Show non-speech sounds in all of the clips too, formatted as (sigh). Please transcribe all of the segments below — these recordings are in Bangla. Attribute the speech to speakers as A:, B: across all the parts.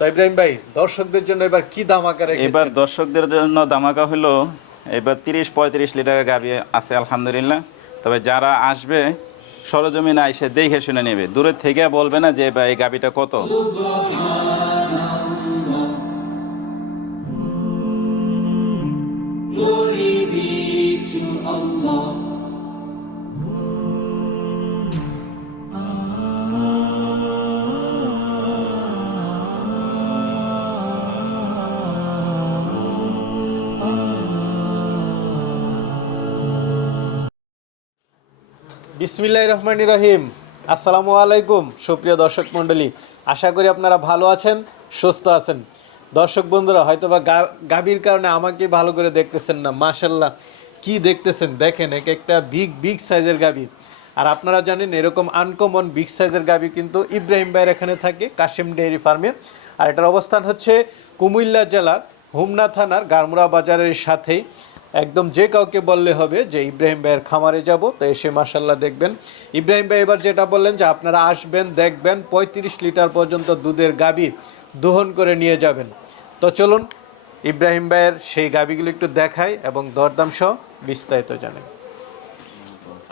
A: তো ইব্রাহিম ভাই দর্শকদের জন্য এবার কি দাম আকারে
B: এবার দর্শকদের জন্য দামাকা হলো এবার তিরিশ পঁয়ত্রিশ লিটারের গাবি আছে আলহামদুলিল্লাহ। তবে যারা আসবে সরজমিনে এসে দেখে শুনে নেবে। দূরের থেকে বলবে না যে ভাই এই গাবিটা কত?
C: Glory
A: বিসমিল্লাহ রহমান রহিম। আসসালামু আলাইকুম, সুপ্রিয় দর্শক মণ্ডলী। আশা করি আপনারা ভালো আছেন, সুস্থ আছেন। দর্শক বন্ধুরা হয়তো বা গাভীর কারণে আমাকে ভালো করে দেখতেছেন না মাশাল্লাহ কি দেখতেছেন? দেখেন, এক একটা বিগ বিগ সাইজের গাভী। আর আপনারা জানেন, এরকম আনকমন বিগ সাইজের গাভী কিন্তু ইব্রাহিম ভাইয়ের এখানে থাকে কাশিম ডেয়ারি ফার্মে। আর এটার অবস্থান হচ্ছে কুমিল্লা জেলার হুমনা থানার গারমুরা বাজারের সাথেই। একদম যে কাউকে বললে হবে যে ইব্রাহিম ভাইয়ের খামারে যাব, তো এসে মাসাল্লাহ দেখবেন। ইব্রাহিম ভাই এবার যেটা বললেন যে আপনারা আসবেন, দেখবেন, পঁয়ত্রিশ লিটার পর্যন্ত দুধের গাবি দোহন করে নিয়ে যাবেন। তো চলুন, ইব্রাহিম ভাইয়ের সেই গাবিগুলো একটু দেখাই এবং দরদাম সহ বিস্তারিত জানাই।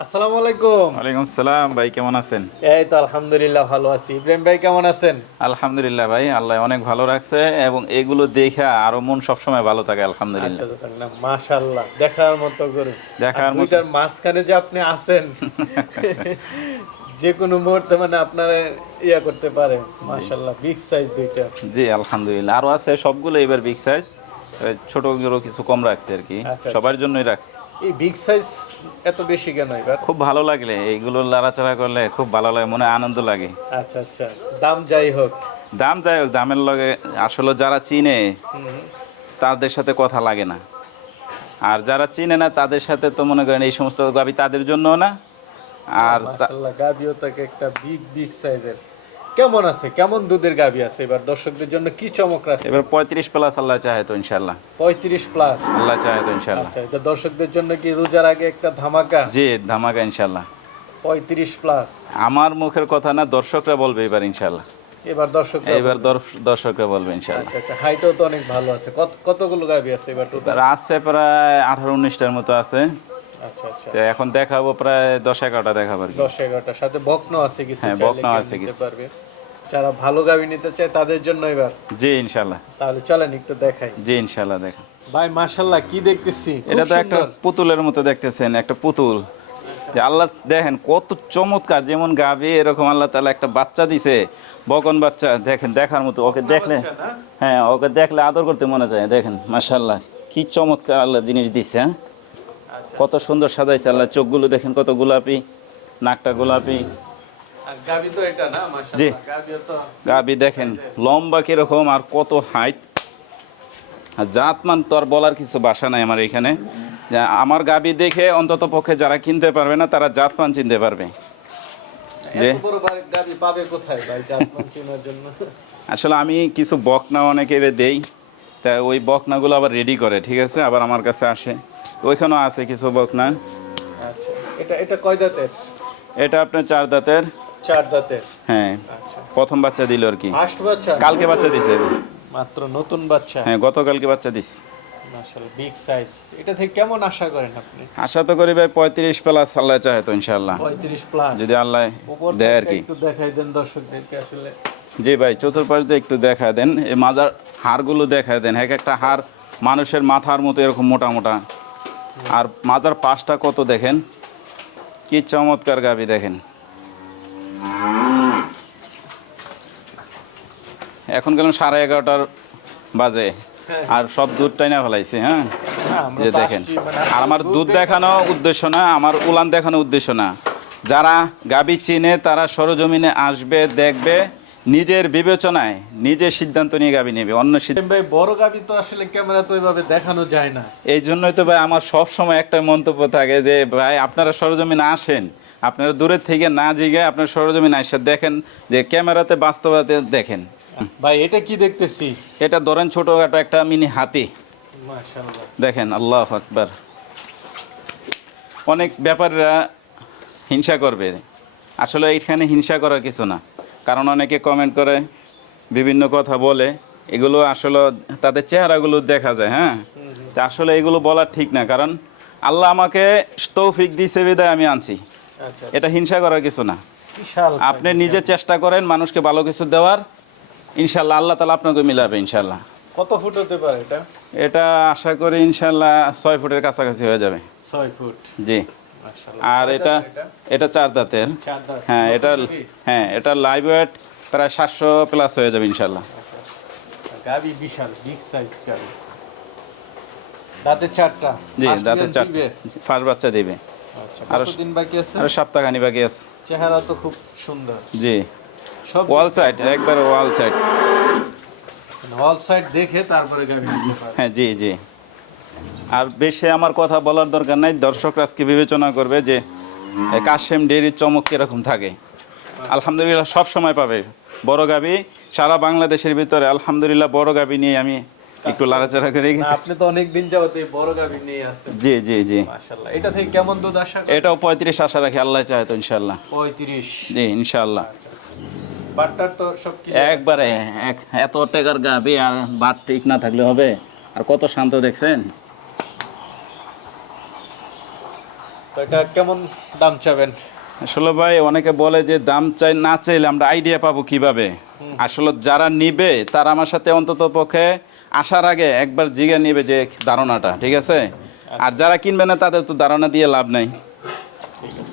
A: আসসালামু আলাইকুম।
B: ওয়ালাইকুম সালাম ভাই কেমন আছেন?
A: এই তো আলহামদুলিল্লাহ ভালো আছি। ইব্রাহিম ভাই কেমন আছেন?
B: আলহামদুলিল্লাহ ভাই আল্লাহ অনেক ভালো রাখছে এবং এগুলো দেখে আরও মন সবসময় ভালো থাকে আলহামদুলিল্লাহ।
A: আচ্ছা আচ্ছা দেখার মতো করে।
B: দেখার
A: দুইটার মাঝখানে যে আপনি আছেন (laughs) যে কোনো মুহূর্তে মানে আপনারা ইয়া করতে পারে মাশাল্লাহ বিগ সাইজ দুইটা।
B: জি আলহামদুলিল্লাহ আরও আছে সবগুলো এবার বিগ সাইজ ছোটগুলো কিছু কম রাখছি আর কি।
A: আচ্ছা,
B: সবার জন্যই রাখছি।
A: এই বিগ সাইজ এত বেশি কেন এবার?
B: খুব ভালো লাগলে এইগুলো লাড়াচাড়া করলে খুব ভালো লাগে মনে আনন্দ লাগে।
A: আচ্ছা আচ্ছা। দাম যাই হোক।
B: দাম যাই হোক দামের লগে আসলে যারা চিনে তাদের সাথে কথা লাগে না। আর যারা চিনে না তাদের সাথে তো মনে করেন এই সমস্ত গাবি তাদের জন্য না। আর
A: গাবিও থাকে একটা বিগ বিগ সাইজের কেমন আছে? কেমন দুধের গাবি আছে? এবার দর্শকদের জন্য কি চমক রাখছে?
B: এবার পঁয়ত্রিশ প্লাস আল্লাহ চাহে তো ইনশাল্লাহ
A: পঁয়ত্রিশ প্লাস
B: আল্লাহ চাহে তো ইনশাল্লাহ
A: আচ্ছা এটা দর্শকদের জন্য কি রোজার আগে একটা ধামাকা?
B: জি ধামাকা ইনশাল্লাহ
A: পঁয়ত্রিশ প্লাস
B: আমার মুখের কথা না দর্শকরা বলবে এবার ইনশাল্লাহ
A: এবার দর্শক
B: এবার দর্শকরা বলবে ইনশাল্লাহ
A: আচ্ছা আচ্ছা হাইটও তো অনেক ভালো আছে। কত কতগুলো গাবি আছে এবার টোটাল
B: আছে প্রায় আঠারো উনিশটার মতো আছে।
A: আচ্ছা আচ্ছা।
B: এখন দেখাবো প্রায় দশ এগারোটা দেখাবো
A: দশ এগারোটার সাথে বকনো আছে কিছু
B: হ্যাঁ,
A: চাইলে
B: আছে কিছু।
A: পারবে। যারা ভালো গাবি নিতে চায় তাদের জন্য এবার।
B: জি ইনশাল্লাহ
A: তাহলে চলেন একটু দেখাই।
B: জি ইনশাল্লাহ দেখা
A: ভাই মাশাল্লাহ কি দেখতেছি?
B: এটা তো একটা পুতুলের মতো দেখতেছেন একটা পুতুল। যে আল্লাহ দেখেন কত চমৎকার যেমন গাবে এরকম আল্লাহ তালা একটা বাচ্চা দিছে বকন বাচ্চা দেখেন দেখার মতো। ওকে দেখলে হ্যাঁ ওকে দেখলে আদর করতে মনে চায় দেখেন মাশাল্লাহ কি চমৎকার আল্লাহ জিনিস দিছে হ্যাঁ?
A: আচ্ছা।
B: কত সুন্দর সাজাইছে আল্লাহ চোখগুলো দেখেন কত গোলাপি নাকটা গোলাপি। জি। গাবি দেখেন লম্বা কীরকম আর কত হাইট আর জাতমান তো আর বলার কিছু বাসা নাই আমার এখানে। আমার গাবি দেখে অন্তত পক্ষে যারা কিনতে পারবে না তারা জাতমান চিনতে পারবে। যে আসলে আমি কিছু বকনা অনেকের দেই তা ওই বকনাগুলো আবার রেডি করে ঠিক আছে? আবার আমার কাছে আসে। ওইখানেও আছে কিছু বকনা।
A: আচ্ছা এটা এটা কয় দাঁতের?
B: এটা আপনার চার দাঁতের।
A: চার দাঁতের
B: হ্যাঁ
A: আচ্ছা।
B: প্রথম বাচ্চা দিল আর কি।
A: ফার্স্ট বাচ্চা?
B: কালকে বাচ্চা দিছে।
A: মাত্র নতুন বাচ্চা?
B: হ্যাঁ গতকালকে বাচ্চা দিস।
A: মাশাআল্লাহ বিগ সাইজ এটা থেকে কেমন আশা করেন আপনি?
B: আশা তো করি ভাই পঁয়ত্রিশ প্লাস আল্লাহ চাহে তো
A: 35 প্লাস
B: যদি আল্লাহ দেয় আর কি।
A: একটু দেখাই দেন দর্শকদেরকে আসলে।
B: জি ভাই চতুর্পাশ দিয়ে একটু দেখা দেন। এই মাজার হাড়গুলো দেখা দেন। এক একটা হাড় মানুষের মাথার মতো এরকম মোটা মোটা। আর মাজার পাশটা কত দেখেন? কি চমৎকার গাবি দেখেন। এখন গেলাম সাড়ে এগারোটার বাজে। আর সব দুধটাই না ফেলাইছে হ্যাঁ?
A: হ্যাঁ,
B: যে দেখেন।
A: মানে
B: আর আমার দুধ দেখানো উদ্দেশ্য না আমার উলান দেখানো উদ্দেশ্য না। যারা গাবি চিনে তারা সরজমিনে আসবে দেখবে নিজের বিবেচনায় নিজের সিদ্ধান্ত নিয়ে গাবি নেবে অন্য
A: ভাই বড় গাবি তো আসলে ক্যামেরা তো ওইভাবে দেখানো যায় না।
B: এই জন্যই তো ভাই আমার সব সময় একটা মন্তব্য থাকে যে ভাই আপনারা সরজমিনে আসেন। আপনারা দূরের থেকে না জিগে আপনার সরজমিনে আসে দেখেন যে ক্যামেরাতে বাস্তবতা দেখেন।
A: ভাই এটা কি দেখতেছি?
B: এটা ধরেন ছোটোখাটো একটা মিনি হাতি। দেখেন আল্লাহ আকবার। অনেক ব্যাপারীরা হিংসা করবে। আসলে এখানে হিংসা করার কিছু না। কারণ অনেকে কমেন্ট করে বিভিন্ন কথা বলে। এগুলো আসলে তাদের চেহারাগুলো দেখা যায় হ্যাঁ? তা আসলে এগুলো বলা ঠিক না। কারণ আল্লাহ আমাকে তৌফিক দিছে বিদায় আমি আনছি।
A: আচ্ছা।
B: এটা হিংসা করার কিছু না। আপনি নিজে চেষ্টা করেন মানুষকে ভালো কিছু দেওয়ার। ইনশাল্লাহ আল্লাহ তালা আপনাকে মিলাবে ইনশাল্লাহ
A: কত ফুট হতে পারে এটা?
B: এটা আশা করি ইনশাল্লাহ ছয় ফুটের কাছাকাছি হয়ে যাবে।
A: ছয় ফুট।
B: জি। আর এটা এটা? চার দাঁতের। হ্যাঁ এটা হ্যাঁ এটা লাইভ ওয়েট প্রায় সাতশো প্লাস হয়ে যাবে ইনশাল্লাহ
A: গাবি বিশাল বিগ সাইজ গাবি। দাঁতের চারটা।
B: জি দাঁতের চারটে? ফার্স্ট বাচ্চা দিবে।
A: আচ্ছা
B: আরো-
A: কতদিন বাকি আছে?
B: আর সপ্তাহখানি বাকি আছে।
A: চেহারা তো খুব সুন্দর।
B: জি।
A: সব
B: ওয়াল সাইড একবার ওয়াল সাইড
A: হল সাইড দেখে তারপরে পারে
B: হ্যাঁ জি জি। আর বেশি আমার কথা বলার দরকার নাই। দর্শকরা আজকে বিবেচনা করবে যে কাশেম ডেরির চমক কীরকম থাকে। আলহামদুলিল্লাহ সব সময় পাবে। বড় গাবি সারা বাংলাদেশের ভিতরে আলহামদুলিল্লাহ বড় গাবি নিয়ে আমি একটু লাড়াচাড়া করি
A: আপনি তো অনেক দিন যাবত এই বড় গাবি নিয়ে আছেন।
B: জি জি জি।
A: মাশাআল্লাহ। এটা থেকে কেমন দুধ আশা
B: এটাও পঁয়ত্রিশ আশা রাখি আল্লাহ চাহে তো ইনশাল্লাহ
A: 35
B: জি ইনশাল্লাহ
A: বাটটার তো সব
B: একবারে এত টাকার গাবি আর বাট ঠিক না থাকলে হবে। আর কত শান্ত দেখছেন?
A: এটা কেমন দাম চাবেন?
B: আসলে ভাই অনেকে বলে যে দাম চাই না চাইলে আমরা আইডিয়া পাবো কীভাবে? আসলে যারা নিবে তারা আমার সাথে অন্তত পক্ষে আসার আগে একবার জিগে নিবে যে ধারণাটা ঠিক আছে? আর যারা কিনবে না তাদের তো ধারণা দিয়ে লাভ নাই।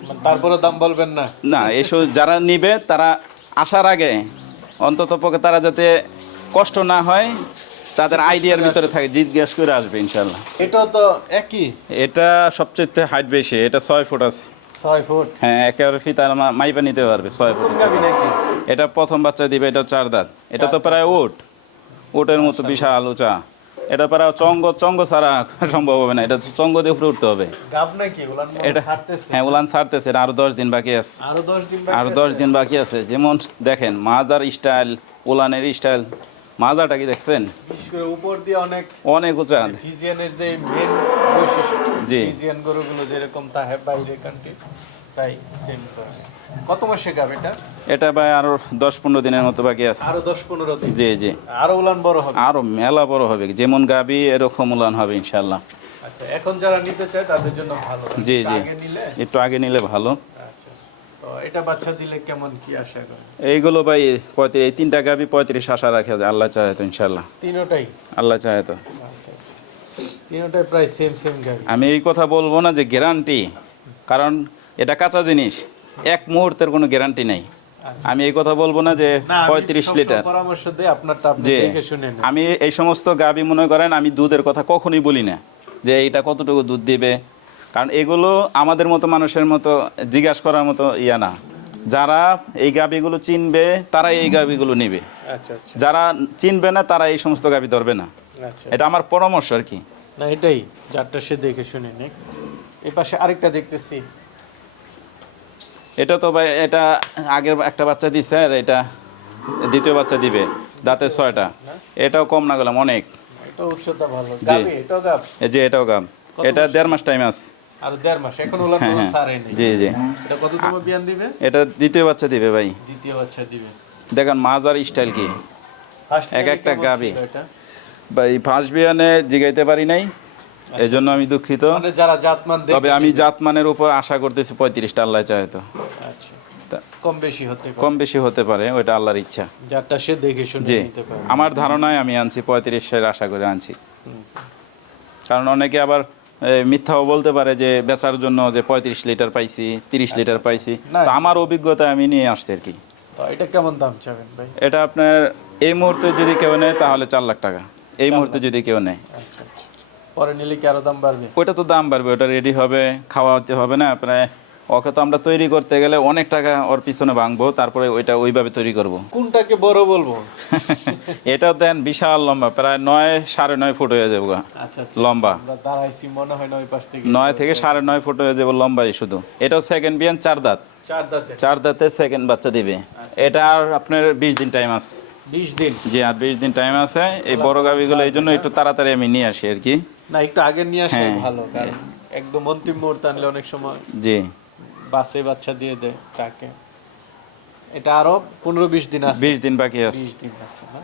A: মানে তারপরে দাম বলবেন না।
B: না এসব যারা নিবে তারা আসার আগে অন্তত পক্ষে তারা যাতে কষ্ট না হয় তাদের আইডিয়ার ভিতরে থাকে জিজ্ঞেস করে আসবে ইনশাল্লাহ
A: এটাও তো একই?
B: এটা সবচেয়ে হাইট বেশি এটা ছয় ফুট আছে।
A: ছয় ফুট?
B: হ্যাঁ একেবারে ফিতার মা- মাইপা নিতে পারবে ছয় ফুট। এটা প্রথম বাচ্চা দিবে এটা চার দাঁত। এটা তো প্রায় উট। উটের মতো বিশাল উঁচা। এটা প্রায় চঙ্গ চঙ্গ ছাড়া সম্ভব হবে না। এটা চঙ্গ দিয়ে উপরে উঠতে হবে। এটা হ্যাঁ উলান ছাড়তেছে এটা আরও দশ দিন বাকি আছে।
A: আরও 10 দিন
B: আর দশ দিন বাকি আছে। যেমন দেখেন মাজার স্টাইল উলানের স্টাইল। মাজাটা কি দেখছেন?
A: উপর দিয়ে অনেক
B: অনেক উঁচা।
A: ফিজিয়ানের যে মেন বৈশিষ্ট্য। ফিজিয়ান গরুগুলো যেরকম তাহে বাইরে কান্ট্রি তাই সেম কত মাসে গাব এটা?
B: এটা ভাই আরও দশ পনেরো দিনের মতো বাকি আছে।
A: আরও 10 15 দিন?
B: জি জি।
A: আরও উলান বড় হবে?
B: আরও মেলা বড় হবে। যেমন গাবি এরকম উলান হবে ইনশাল্লাহ
A: আচ্ছা এখন যারা নিতে চায় তাদের জন্য ভালো।
B: জি, জি। একটু আগে নিলে? ভালো।
A: আচ্ছা। এটা বাচ্চা দিলে কেমন কি আশা করেন?
B: এইগুলো ভাই পঁয়ত্রিশ এই তিনটা গাবি পঁয়ত্রিশ আশা রাখা যায় আল্লাহ চাহে তো ইনশাল্লাহ
A: তিনোটাই?
B: আল্লাহ চাহে তো।
A: আচ্ছা আচ্ছা। তিনোটাই প্রায় সেম সেম গাবি।
B: আমি এই কথা বলব না যে গ্যারান্টি কারণ এটা কাঁচা জিনিস। এক মুহূর্তের কোনো গ্যারান্টি নেই। আমি এই কথা বলব না যে পঁয়ত্রিশ লিটার।
A: পরামর্শ দেই আপনারটা
B: যে আমি এই সমস্ত গাবি মনে করেন আমি দুধের কথা কখনোই বলি না যে এইটা কতটুকু দুধ দিবে। কারণ এগুলো আমাদের মতো মানুষের মতো জিজ্ঞাসা করার মতো ইয়া না। যারা এই গাবিগুলো চিনবে তারাই এই গাবিগুলো নেবে।
A: আচ্ছা আচ্ছা।
B: যারা চিনবে না তারা এই সমস্ত গাবি ধরবে না।
A: আচ্ছা।
B: এটা আমার পরামর্শ আর কি।
A: না এটাই যারটা সে দেখে শুনে নেক। এই পাশে আরেকটা দেখতেছি।
B: এটা তো ভাই এটা আগের একটা বাচ্চা দিছে আর এটা দ্বিতীয় বাচ্চা দিবে দাঁতের ছয়টা। এটাও কম না গেলাম অনেক।
A: গাবি এটাও গাব?
B: গাম এটা দেড় মাস টাইম আছে।
A: আর দেড় মাস এখন ওলা
B: হ্যাঁ
A: কোনো
B: হ্যাঁ জি জি।
A: এটা কততম বিয়ান দিবে?
B: এটা দ্বিতীয় বাচ্চা দিবে ভাই।
A: দ্বিতীয় বাচ্চা দিবে।
B: দেখেন মাজার স্টাইল কি? এক একটা গাভী। ভাই ফার্স্ট বিয়ানে জিগাইতে পারি নাই। এই জন্য আমি দুঃখিত।
A: মানে যারা জাতমান
B: তবে আমি জাতমানের উপর আশা করতেছি পঁয়ত্রিশটা আল্লাহ চাহে তো।
A: আচ্ছা। কম বেশি হতে পারে।
B: কম বেশি হতে পারে ওইটা আল্লাহর ইচ্ছা।
A: যারটা সে দেখে শুনে নিতে পারে
B: আমার ধারণায় আমি আনছি পঁয়ত্রিশের আশা করে আনছি। কারণ অনেকে আবার মিথ্যাও বলতে পারে যে বেচার জন্য যে পঁয়ত্রিশ লিটার পাইছি তিরিশ লিটার পাইছি। তো আমার অভিজ্ঞতা আমি নিয়ে আসছি আর কি।
A: এটা কেমন দাম চাবেন ভাই?
B: এটা আপনার এই মুহূর্তে যদি কেউ নেয় তাহলে চার লাখ টাকা। এই মুহূর্তে যদি কেউ নেয়।
A: আচ্ছা আচ্ছা। পরে নিলে কি আরও দাম বাড়বে?
B: ওইটা তো দাম বাড়বে ওটা রেডি হবে খাওয়াতে হবে না প্রায় ওকে তো আমরা তৈরি করতে গেলে অনেক টাকা ওর পিছনে ভাঙবো তারপরে ওইটা ওইভাবে তৈরি করব। (laughs)
A: কোনটাকে বড় বলব?
B: এটাও দেন বিশাল লম্বা প্রায় নয় সাড়ে নয় ফুট হয়ে যাব।
A: আচ্ছা আচ্ছা।
B: লম্বা।
A: দাঁড়াইছি মনে হয় না পাশ থেকে।
B: নয় থেকে সাড়ে নয় ফুট হয়ে যাব লম্বাই শুধু। এটাও সেকেন্ড বিয়ান চার দাঁত।
A: চার দাঁতে।
B: চার দাঁতে সেকেন্ড বাচ্চা দিবে। এটা আর আপনার বিশ দিন টাইম আছে।
A: বিশ দিন?
B: জি আর বিশ দিন টাইম আছে। এই বড় গাভিগুলো এই জন্য একটু তাড়াতাড়ি আমি নিয়ে আসি আর কি।
A: না একটু আগে নিয়ে আসে
B: হ্যাঁ।
A: ভালো কারণ একদম অন্তিম মুহূর্তে আনলে অনেক সময়
B: জি।
A: বাসে বাচ্চা দিয়ে দেয় তাকে এটা আরও পনেরো বিশ দিন আছে।
B: বিশ দিন বাকি আছে।
A: বিশ দিন আছে না?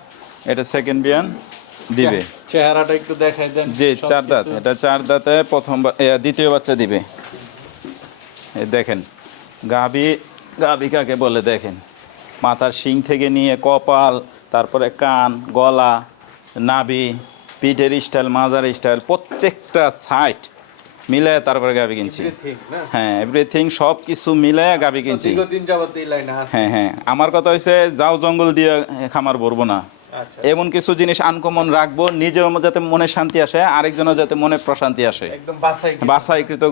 B: এটা সেকেন্ড বিয়ান দিবে।
A: চেহারাটা একটু দেখাই দেন।
B: জি চার দাঁত। এটা চার দাঁতে প্রথম বা- এ, দ্বিতীয় বাচ্চা দিবে। এই দেখেন। গাভী গাভী কাকে বলে দেখেন? মাথার শিং থেকে নিয়ে কপাল তারপরে কান গলা নাভি পিঠের স্টাইল মাজার স্টাইল প্রত্যেকটা সাইট মিলায় তারপরে গাবি কিনছি। হ্যাঁ এভরিথিং সব কিছু মিলায় গাভী কিনছি। হ্যাঁ হ্যাঁ। আমার কথা হয়েছে যাও জঙ্গল দিয়ে খামার ভরবো না।
A: আচ্ছা।
B: এমন কিছু জিনিস আনকমন রাখব নিজের যাতে মনে শান্তি আসে আরেকজনের যাতে মনে প্রশান্তি আসে। বাসাইকৃত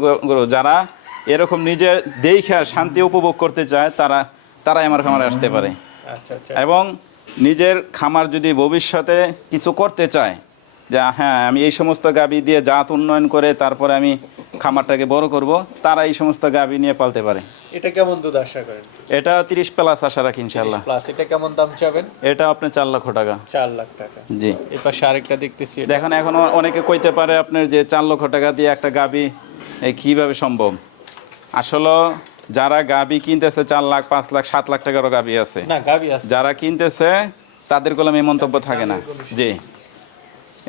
B: যারা এরকম নিজে দেখে শান্তি উপভোগ করতে চায় তারা তারাই আমার খামারে আসতে পারে।
A: আচ্ছা আচ্ছা।
B: এবং নিজের খামার যদি ভবিষ্যতে কিছু করতে চায় যে হ্যাঁ আমি এই সমস্ত গাবি দিয়ে জাত উন্নয়ন করে তারপরে আমি খামারটাকে বড় করব তারা এই সমস্ত গাবি নিয়ে পালতে পারে।
A: এটা কেমন দুধ আশা করেন?
B: এটা তিরিশ প্লাস আশা রাখি ইনশাল্লাহ
A: প্লাস এটা কেমন দাম চাবেন?
B: এটা আপনার চার লক্ষ টাকা।
A: চার লাখ টাকা।
B: জি।
A: এই পাশে আরেকটা দেখতেছি
B: দেখেন এখন অনেকে কইতে পারে আপনার যে চার লক্ষ টাকা দিয়ে একটা গাবি এই কীভাবে সম্ভব? আসলে যারা গাবি কিনতেছে চার লাখ পাঁচ লাখ সাত লাখ টাকারও গাবি আছে।
A: না গাবি আছে।
B: যারা কিনতেছে তাদের এই মন্তব্য থাকে না। জি।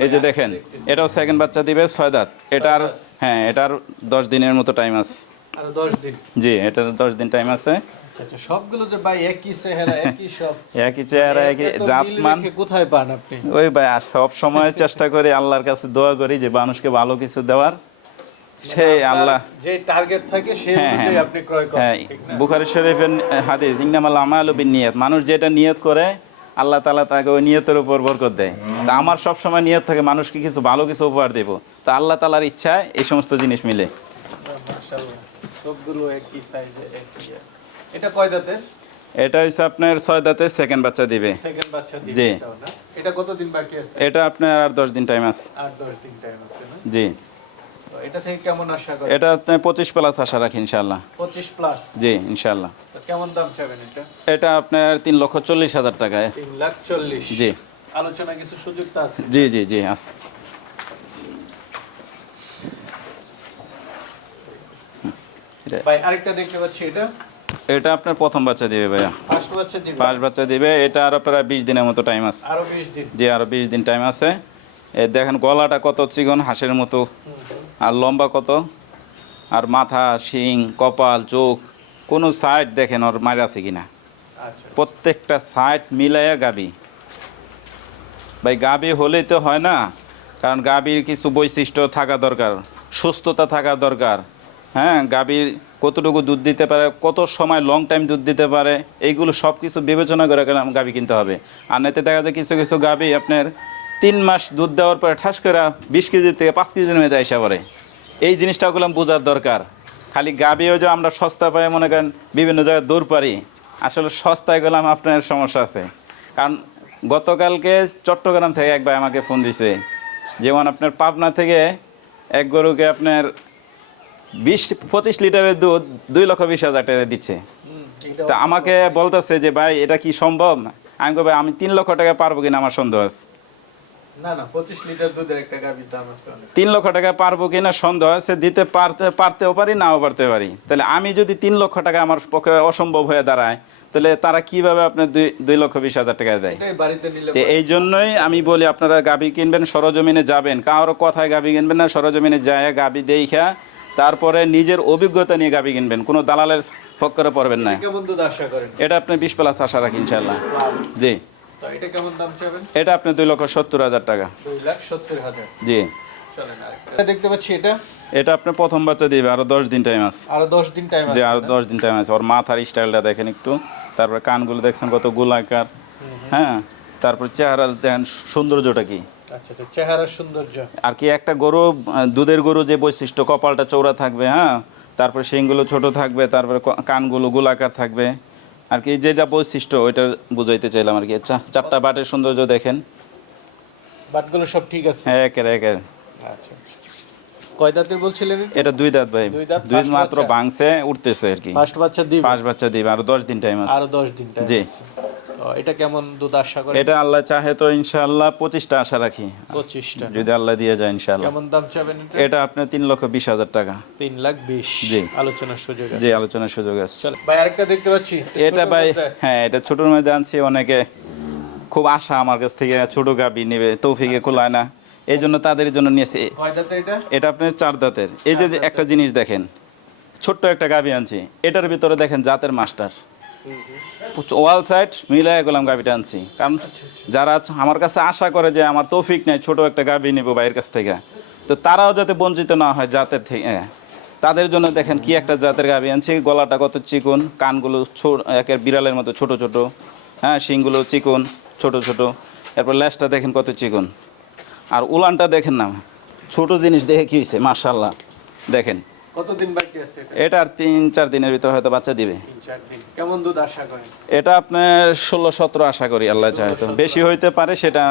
B: এই যে দেখেন এটাও সেকেন্ড বাচ্চা দিবে ছয় দাঁত। এটার হ্যাঁ এটার দশ দিনের মতো টাইম আছে। জি এটার দশ দিন টাইম আছে।
A: আচ্ছা আচ্ছা সবগুলো যে ভাই একই চেহারা একই সব।
B: একই চেহারা একই
A: এত মিল কোথায় পান আপনি?
B: ওই ভাই আর সব সময় চেষ্টা করি আল্লাহর কাছে দোয়া করি যে মানুষকে ভালো কিছু দেওয়ার। সেই আল্লাহ
A: যে টার্গেট থাকে সেই
B: হ্যাঁ
A: অনুযায়ী
B: হ্যাঁ
A: আপনি ক্রয় করেন
B: হ্যাঁ বুখারি শরীফের হাদিস ইংনামাল আমাল বিন নিয়ত। মানুষ যেটা নিয়ত করে আল্লাহ তালা তাকে ওই নিয়তের উপর বরকত দেয়। তা আমার সব সময় নিয়ত থাকে মানুষকে কিছু ভালো কিছু উপহার দেব। তা আল্লাহ তালার ইচ্ছায় এই সমস্ত জিনিস মিলে।
A: একই এটা কয় দাঁতের?
B: এটা হচ্ছে আপনার ছয় দাঁতের সেকেন্ড বাচ্চা দিবে।
A: সেকেন্ড বাচ্চা দিবে
B: জি।
A: এটা কতদিন বাকি আছে?
B: এটা আপনার আর দশ দিন টাইম আছে।
A: আর দশ দিন টাইম আছে
B: জি।
A: এটা থেকে কেমন আশা করেন?
B: এটা আপনার পঁচিশ প্লাস আশা রাখি ইনশাল্লাহ
A: পঁচিশ প্লাস
B: জি ইনশাল্লাহ
A: তো কেমন দাম চাবেন এটা?
B: এটা আপনার তিন লক্ষ চল্লিশ হাজার টাকায়।
A: তিন লাখ চল্লিশ।
B: জি।
A: আলোচনা কিছু সুযোগ তো আছে?
B: জি জি জি আছে।
A: ভাই আরেকটা দেখতে পাচ্ছি এটা।
B: এটা আপনার প্রথম বাচ্চা দিবে ভাইয়া।
A: ফার্স্ট বাচ্চা দিবে?
B: পাঁচ বাচ্চা দিবে এটা আরও প্রায় বিশ দিনের মতো টাইম আছে।
A: আরও বিশ দিন।
B: যে আরও বিশ দিন টাইম আছে। দেখেন গলাটা কত চিকন হাঁসের মতো। আর লম্বা কত? আর মাথা শিং কপাল চোখ কোনো সাইড দেখেন ওর মার আছে কিনা?
A: আচ্ছা।
B: প্রত্যেকটা সাইড মিলাইয়া গাবি। ভাই গাবি হলেই তো হয় না কারণ গাবির কিছু বৈশিষ্ট্য থাকা দরকার সুস্থতা থাকা দরকার। হ্যাঁ গাবির কতটুকু দুধ দিতে পারে কত সময় লং টাইম দুধ দিতে পারে এইগুলো সব কিছু বিবেচনা করে গাবি কিনতে হবে। আর নেতে দেখা যায় কিছু কিছু গাবি আপনার তিন মাস দুধ দেওয়ার পরে ঠাস করে বিশ কেজি থেকে পাঁচ কেজির মেয়েতে আসা পড়ে এই জিনিসটা ওগুলো বোঝার দরকার। খালি গাবিও যে আমরা সস্তা পাই, মনে করেন বিভিন্ন জায়গায় দৌড় পারি, আসলে সস্তায় গেলাম আপনার সমস্যা আছে। কারণ গতকালকে চট্টগ্রাম থেকে এক ভাই আমাকে ফোন দিছে যেমন আপনার পাবনা থেকে এক গরুকে আপনার বিশ, পঁচিশ লিটারের দুধ দুই লক্ষ বিশ হাজার টাকা দিচ্ছে। তা আমাকে বলতেছে যে, ভাই, এটা কি সম্ভব? আমি ভাই, আমি তিন লক্ষ টাকা পারব কিনা আমার সন্দেহ আছে। তিন লক্ষ টাকা পারব কিনা সন্দেহ আছে দিতে পারতে পারতেও পারি নাও পারতে পারি। তাহলে আমি যদি তিন লক্ষ টাকা আমার পক্ষে অসম্ভব হয়ে দাঁড়ায় তাহলে তারা কীভাবে আপনার দুই দুই লক্ষ বিশ হাজার টাকা দেয়? এই জন্যই আমি বলি আপনারা গাবি কিনবেন সরজমিনে যাবেন। কারও কথায় গাবি কিনবেন না সরজমিনে যায় গাবি দেখা তারপরে নিজের অভিজ্ঞতা নিয়ে গাবি কিনবেন। কোনো দালালের ফক্করে পড়বেন না। এটা আপনি বিশ প্লাস আশা রাখি ইনশাল্লাহ জি।
A: এটা কেমন দাম চাবেন
B: এটা আপনি দুই লক্ষ সত্তর হাজার টাকা।
A: দুই লাখ সত্তর হাজার।
B: জি।
A: দেখতে পাচ্ছি এটা।
B: এটা আপনার প্রথম বাচ্চা দিবে আরও দশ দিন টাইম আছে।
A: আরও দশ দিন টাইম আছে
B: আরও দশ দিন টাইম আছে। ওর মাথার স্টাইলটা দেখেন একটু। তারপরে কানগুলো দেখছেন কত গোলাকার। হ্যাঁ? তারপর চেহারা দেখেন সৌন্দর্যটা কি?
A: আচ্ছা আচ্ছা চেহারার সৌন্দর্য।
B: আর কি একটা গরু দুধের গরু যে বৈশিষ্ট্য কপালটা চৌড়া থাকবে হ্যাঁ? তারপরে শিংগুলো ছোট থাকবে তারপরে কানগুলো গোলাকার থাকবে। আর কি যেটা বৈশিষ্ট্য ওইটা বুঝাইতে চাইলাম আর কি। আচ্ছা চারটা বাটের সৌন্দর্য দেখেন।
A: বাটগুলো সব ঠিক আছে?
B: হ্যাঁ একের একের।
A: আচ্ছা আচ্ছা। কয় দাঁতের বলছিলেন
B: এটা? দুই দাঁত ভাই।
A: দুই দাঁত,
B: মাত্র? ভাঙছে উঠতেছে আর কি।
A: ফার্স্ট বাচ্চা দিব?
B: পাঁচ বাচ্চা দিব আর 10 দিন টাইম আছে।
A: আর 10 দিন টাইম
B: জি।
A: এটা কেমন দুধ আশা করে
B: এটা আল্লাহ চাহে তো ইনশাআল্লাহ পঁচিশটা আশা রাখি।
A: পঁচিশটা।
B: যদি আল্লাহ দিয়ে যায় ইনশাআল্লাহ।
A: কেমন দাম চাবেন এটা?
B: আপনার তিন লক্ষ বিশ হাজার টাকা।
A: তিন লাখ বিশ।
B: জি।
A: আলোচনার সুযোগ
B: যে আলোচনার সুযোগ আছে।
A: ভাই আরেকটা দেখতে পাচ্ছি।
B: এটা ভাই হ্যাঁ এটা ছোটোর মধ্যে আনছি। অনেকে খুব আশা আমার কাছ থেকে ছোট গাবি নেবে তৌফিকে খোলায় না। এই জন্য তাদের জন্য নিয়েছি
A: এটা?
B: এটা আপনার চার দাঁতের। এই যে যে একটা জিনিস দেখেন ছোট্ট একটা গাবি আনছি। এটার ভিতরে দেখেন জাতের মাস্টার। ওয়াল সাইড মিলাই গেলাম গাবিটা আনছি। কারণ যারা আমার কাছে আশা করে যে আমার তৌফিক নেই, ছোট একটা গাবি নেব বাইরের কাছ থেকে। তো তারাও যাতে বঞ্চিত না হয় জাতের থেকে। তাদের জন্য দেখেন কি একটা জাতের গাবি আনছি। গলাটা কত চিকন, কানগুলো একের বিড়ালের মতো ছোট ছোট। হ্যাঁ শিংগুলো চিকন, ছোট ছোট। এরপর ল্যাসটা দেখেন কত চিকন। আর উলানটা দেখেন না, ছোট জিনিস দেখে কি হয়েছে মার্শাল্লাহ দেখেন।
A: কতদিন এটা?
B: আর তিন চার দিনের ভিতরে হয়তো বাচ্চা দিবে।
A: কেমন দুধ আশা করেন?
B: এটা আপনার ষোলো সতেরো আশা করি আল্লাহ চাহে তো। বেশি হইতে পারে সেটা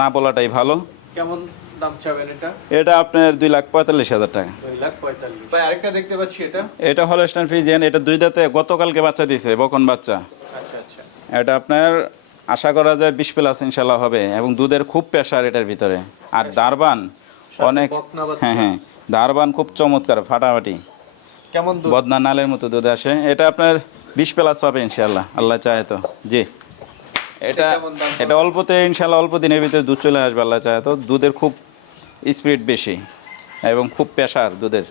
B: না বলাটাই ভালো।
A: কেমন দাম চাবেন এটা?
B: এটা আপনার দুই লাখ পঁয়তাল্লিশ হাজার টাকা।
A: দুই লাখ পঁয়তাল্লিশ। ভাই আরেকটা দেখতে পাচ্ছি এটা।
B: এটা হল স্ট্যান্ড ফিজিয়ান এটা দুই দাঁতে গতকালকে বাচ্চা দিয়েছে বকন বাচ্চা।
A: আচ্ছা আচ্ছা।
B: এটা আপনার আশা করা যায় বিশ প্লাস ইনশাল্লাহ হবে এবং দুধের খুব প্রেশার এটার ভিতরে। আর দারবান অনেক হ্যাঁ হ্যাঁ। দারবান খুব চমৎকার ফাটাফাটি।
A: কেমন
B: বদনা নালের মতো দুধ আসে। এটা আপনার বিশ প্লাস পাবে ইনশাল্লাহ আল্লাহ চাহে তো। জি। এটা এটা অল্পতে ইনশাল্লাহ অল্প দিনের ভিতরে দুধ চলে আসবে আল্লাহ চাহে তো। দুধের খুব স্পিড বেশি এবং খুব প্রেশার দুধের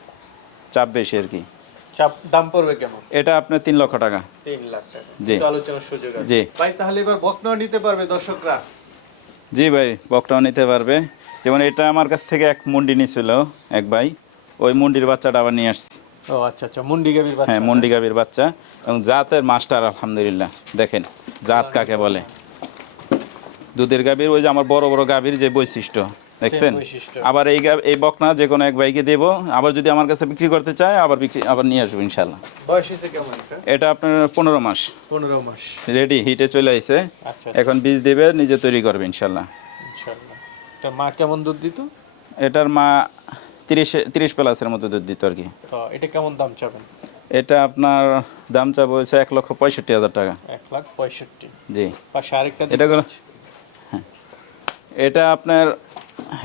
B: চাপ বেশি আর কি।
A: চাপ দাম পড়বে কেমন?
B: এটা আপনার তিন লক্ষ টাকা।
A: তিন লাখ টাকা।
B: জি।
A: আলোচনার সুযোগ আছে।
B: জি।
A: ভাই তাহলে এবার বকনাও নিতে পারবে দর্শকরা।
B: জি ভাই বকটাও নিতে পারবে। যেমন এটা আমার কাছ থেকে এক মুন্ডি নিয়েছিল এক ভাই। ওই মুন্ডির বাচ্চাটা আবার নিয়ে আসছে।
A: ও আচ্ছা আচ্ছা মুন্ডি গাবির বাচ্চা।
B: হ্যাঁ মুন্ডি গাভীর বাচ্চা। এবং জাতের মাস্টার আলহামদুলিল্লাহ। দেখেন জাত কাকে বলে? দুধের গাভীর ওই যে আমার বড় বড় গাভীর যে বৈশিষ্ট্য দেখছেন? আবার এই এই বকনা যে কোনো এক ভাইকে দেবো। আবার যদি আমার কাছে বিক্রি করতে চায় আবার বিক্রি আবার নিয়ে আসব ইনশাল্লাহ
A: এটা?
B: আপনার পনেরো মাস।
A: পনেরো মাস।
B: রেডি হিটে চলে আইছে।
A: আচ্ছা
B: এখন বীজ দেবে নিজে তৈরি করবে ইনশাল্লাহ
A: এটা মা কেমন দুধ দিত?
B: এটার মা তিরিশ তিরিশ প্লাসের মতো দুধ দিত আর কি।
A: তো এটা কেমন দাম চাবেন?
B: এটা আপনার দাম চাবো হচ্ছে এক লক্ষ পঁয়ষট্টি হাজার টাকা।
A: এক লাখ পঁয়ষট্টি।
B: জি।
A: পাশে আরেকটা
B: এটা হ্যাঁ। এটা আপনার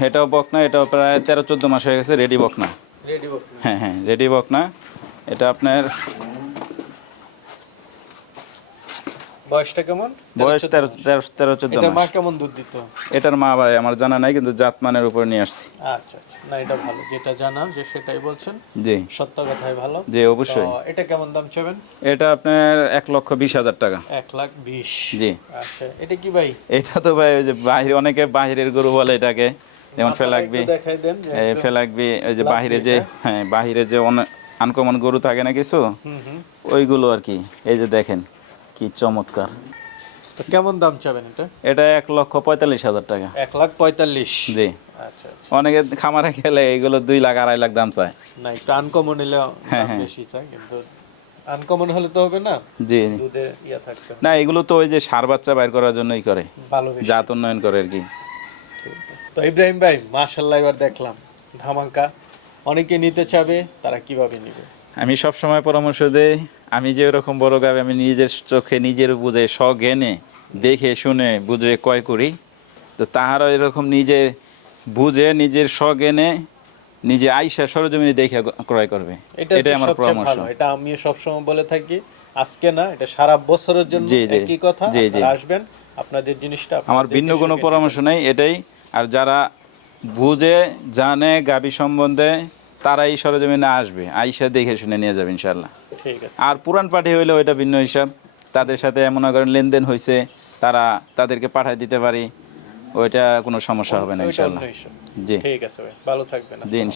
B: এটাও বকনা এটাও প্রায় তেরো চোদ্দ মাস হয়ে গেছে রেডি বকনা।
A: রেডি বকনা।
B: হ্যাঁ হ্যাঁ রেডি বকনা। এটা আপনার
A: বয়সটা কেমন?
B: বয়স তেরো তেরো তেরো চোদ্দ
A: এটা মা কেমন দুধ দিত?
B: এটার মা ভাই আমার জানা নাই কিন্তু জাতমানের উপর নিয়ে আসছি।
A: আচ্ছা আচ্ছা। না এটা ভালো যেটা যে সেটাই বলছেন।
B: জি।
A: সত্য কথাই ভালো।
B: জি অবশ্যই।
A: তো এটা কেমন দাম চাবেন
B: এটা আপনার এক লক্ষ বিশ হাজার টাকা।
A: এক লাখ বিশ।
B: জি।
A: আচ্ছা এটা কি ভাই?
B: এটা তো ভাই ওই যে বাহির অনেকে বাহিরের গরু বলে এটাকে। যেমন ফেলাকবি। ফেলাকবি ওই যে বাহিরে যে হ্যাঁ বাহিরে যে অনেক আনকমন গরু থাকে না কিছু ওইগুলো আর কি। এই যে দেখেন কি চমৎকার।
A: তো কেমন দাম চাবেন এটা?
B: এটা এক লক্ষ পঁয়তাল্লিশ হাজার টাকা।
A: এক লাখ পঁয়তাল্লিশ।
B: জি।
A: আচ্ছা আচ্ছা।
B: অনেকে খামারে খেলে এগুলো দুই লাখ আড়াই লাখ দাম চায়।
A: না একটু আনকমন হলে
B: হ্যাঁ, হ্যাঁ।
A: বেশি চাই কিন্তু আনকমন হলে তো হবে না।
B: জি।
A: দুধে ইয়া থাকতে হবে।
B: না এগুলো তো ওই যে সার বাচ্চা বাইর করার জন্যই করে।
A: ভালো
B: জাত উন্নয়ন করে আর কি।
A: তো ইব্রাহিম ভাই মাশাল্লাহ এবার দেখলাম ধামাকা। অনেকে নিতে চাবে তারা কীভাবে নিবে?
B: আমি সব সময় পরামর্শ দেই আমি যে ওরকম বড় গাবে আমি নিজের চোখে নিজের বুঝে স্বজ্ঞানে দেখে শুনে বুঝে ক্রয় করি। তো তাহারা এরকম নিজে বুঝে নিজের স্বজ্ঞানে নিজে আইসা সরজমিনে দেখে ক্রয় করবে।
A: এটা
B: এটাই আমার পরামর্শ।
A: এটা আমি সবসময় বলে থাকি আজকে না এটা সারা বছরের জন্য। একই কথা। আসবেন আপনাদের জিনিসটা
B: আমার ভিন্ন কোনো পরামর্শ নেই এটাই। আর যারা বুঝে জানে গাবি সম্বন্ধে তারাই সরজমিনে আসবে আইসা দেখে শুনে নিয়ে যাবে ইনশাল্লাহ
A: ঠিক আছে।
B: আর পুরান পার্টি হইলে ওইটা ভিন্ন হিসাব। তাদের সাথে মনে করেন লেনদেন হয়েছে তারা তাদেরকে পাঠায় দিতে পারি ওইটা কোনো সমস্যা হবে না ইনশাল্লাহ জি।
A: ঠিক আছে ভালো থাকবেন
B: জি